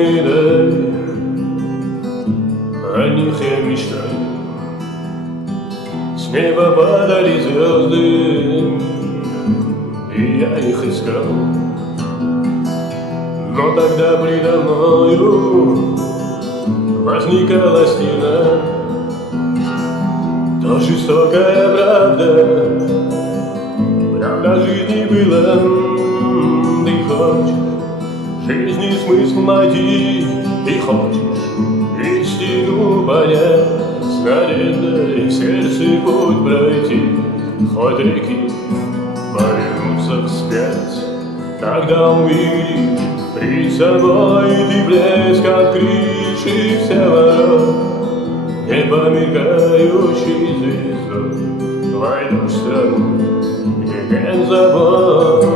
темный день, о них я мечтаю. С неба падали звезды, и я их искал. Но тогда предо мною возникала стена. То жестокая правда, правда жизни была. Ты хочешь жизни смысл найти, ты хочешь истину понять, с надеждой в сердце путь пройти, хоть реки повернуться вспять. Тогда увидишь пред собой ты блеск от крыши всего, не померкающей звездой войдешь в страну, где нет забот.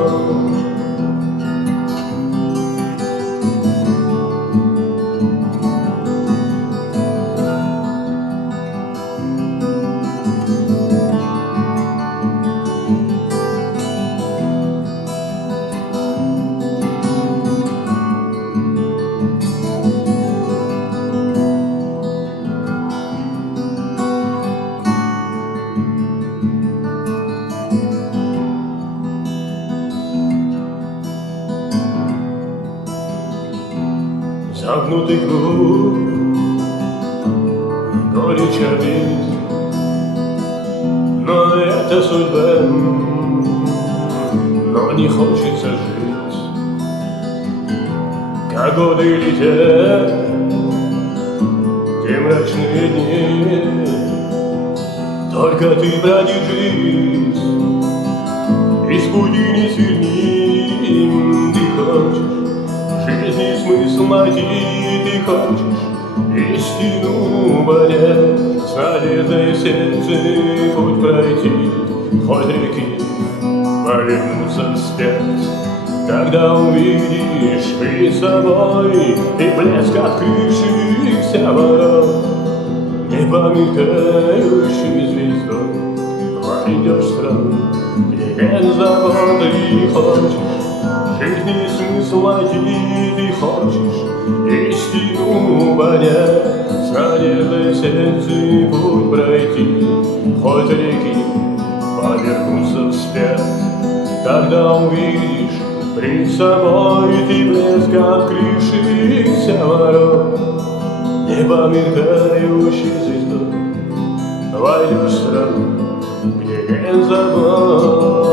Замкнутый круг, горечь обид, но это судьба, но не хочется жить. Как годы летят, те мрачные дни, только ты продержись, из пути не сверни. Ты хочешь жизни смысл найти, ты хочешь истину понять, с надеждой в сердце путь пройти, хоть реки повернуться вспять. Тогда увидишь перед собой и блеск от крыши вся ворот, не померкающей звездой войдешь в страну, где нет забот. Ты хочешь жизни смысл найти, ты хочешь истину понять, с надеждой в сердце путь пройти, хоть реки повернутся вспять. Тогда увидишь пред собой ты блеск от крыши вся ворот, не померкающей звездой войдешь в страну, где нет забот.